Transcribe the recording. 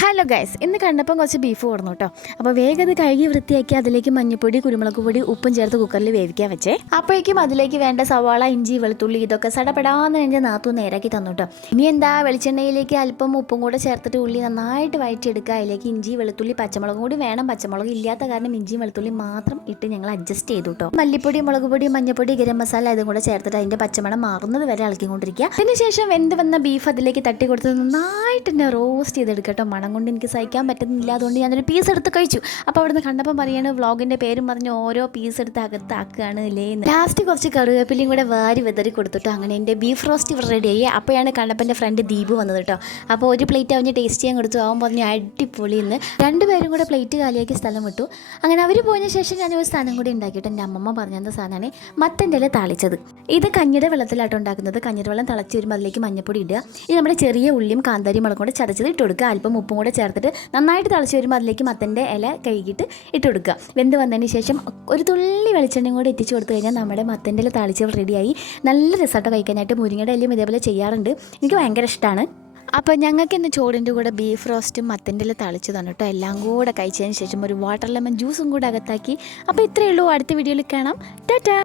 Hello guys, ഇന്ന് കണ്ടപ്പം കുറച്ച് ബീഫ് കൊടുന്നു കേട്ടോ. അപ്പോൾ വേഗം അത് കഴുകി വൃത്തിയാക്കി അതിലേക്ക് മഞ്ഞൾപ്പൊടി, കുരുമുളക് പൊടി, ഉപ്പും ചേർത്ത് കുക്കറിൽ വേവിക്കാൻ വെച്ചേ. അപ്പോഴേക്കും അതിലേക്ക് വേണ്ട സവാള, ഇഞ്ചി, വെളുത്തുള്ളി ഇതൊക്കെ സടപെടാന്ന് എൻ്റെ നാത്തു നേരാക്കി തന്നു കേട്ടോ. ഇനി എന്താ, വെളിച്ചെണ്ണയിലേക്ക് അല്പം ഉപ്പും കൂടെ ചേർത്തിട്ട് ഉള്ളി നന്നായിട്ട് വഴറ്റിയെടുക്കുക. അതിലേക്ക് ഇഞ്ചി, വെളുത്തുള്ളി, പച്ചമുളകും കൂടി വേണം. പച്ചമുളക് ഇല്ലാത്ത കാരണം ഇഞ്ചിയും വെളുത്തുള്ളി മാത്രം ഇട്ട് ഞങ്ങൾ അഡ്ജസ്റ്റ് ചെയ്തു കേട്ടോ. മല്ലിപ്പൊടി, മുളക് പൊടി, മഞ്ഞൾപ്പൊടി, ഗരം മസാല ഇതും കൂടെ ചേർത്തിട്ട് അതിൻ്റെ പച്ചമണം മാറുന്നത് വരെ ഇളക്കിക്കൊണ്ടിരിക്കുക. അതിനുശേഷം വെന്ത് വന്ന ബീഫ് അതിലേക്ക് തട്ടി കൊടുത്ത് നന്നായിട്ട് തന്നെ റോസ്റ്റ് ചെയ്തെടുക്കട്ടോ. മണം കൊണ്ട് എനിക്ക് സഹിക്കാൻ പറ്റുന്നില്ല, അതുകൊണ്ട് ഞാനൊരു പീസ് എടുത്ത് കഴിച്ചു. അപ്പോൾ അവിടുന്ന് കണ്ടപ്പം പറയാണ്, വ്ളോഗിൻ്റെ പേരും പറഞ്ഞ് ഓരോ പീസ് എടുത്ത് അകത്താക്കുകയാണ് ഇല്ലേന്ന്. ലാസ്റ്റ് കുറച്ച് കറിവേപ്പിലയും കൂടെ വാരി വെതറി കൊടുത്തിട്ടോ. അങ്ങനെ എൻ്റെ ബീഫ് റോസ്റ്റ് റെഡിയായി. അപ്പോഴാണ് കണ്ടപ്പൻ്റെ ഫ്രണ്ട് ദീപു വന്നത് കേട്ടോ. അപ്പോൾ ഒരു പ്ലേറ്റ് അവന് ടേസ്റ്റ് ചെയ്യാൻ കൊടുത്തു. അവൻ പറഞ്ഞു അടിപൊളി എന്ന്. രണ്ടുപേരും കൂടെ പ്ലേറ്റ് കാലിയാക്കി സ്ഥലം വിട്ടു. അങ്ങനെ അവർ പോയതിന് ശേഷം ഞാനൊരു സാധനം കൂടി ഉണ്ടാക്കിയിട്ട് എൻ്റെ അമ്മമ്മ പറഞ്ഞ സാധനമാണ് മത്തൻ്റെ ഇല താളിച്ചത്. ഇത് കഞ്ഞിയുടെ വെള്ളത്തിലാട്ടോ ഉണ്ടാക്കുന്നത്. കഞ്ഞിയുടെ വെള്ളം തിളച്ച് വരുമ്പോൾ അതിലേക്ക് മഞ്ഞപ്പൊടി ഇടുക. ഇത് നമ്മുടെ ചെറിയ ഉള്ളിയും കാന്താരി മുളകും കൂടെ ചതച്ചത് ഇട്ട് കൊടുക്കുക. അല്പം ഉപ്പും കൂടെ ചേർത്തിട്ട് നന്നായിട്ട് തിളച്ച് വരുമ്പോൾ അതിലേക്ക് മത്തൻ്റെ ഇല കഴുകിയിട്ട് ഇട്ട് കൊടുക്കുക. വെന്ത് വന്നതിന് ശേഷം ഒരു തുള്ളി വെളിച്ചെണ്ണയും കൂടെ എത്തിച്ച് കൊടുത്തു കഴിഞ്ഞാൽ നമ്മുടെ മത്തൻ്റെ ഇല താളിച്ചത് റെഡിയായി. നല്ല രസമായിട്ട് കഴിക്കാനായിട്ട്. മുരിങ്ങയുടെ ഇലയും ഇതേപോലെ ചെയ്യാറുണ്ട്. എനിക്ക് ഭയങ്കര ഇഷ്ടമാണ്. അപ്പോൾ ഞങ്ങൾക്ക് ഇന്ന് ചോറിൻ്റെ കൂടെ ബീഫ് റോസ്റ്റും മത്തൻ്റെ ഇല താളിച്ചതാണ് കേട്ടോ. എല്ലാം കൂടെ കഴിച്ചതിന് ശേഷം ഒരു വാട്ടർ ലെമൺ ജ്യൂസും കൂടെ അകത്താക്കി. അപ്പോൾ ഇത്രയേ ഉള്ളൂ. അടുത്ത വീഡിയോയിൽ കാണാം. ടാറ്റാ.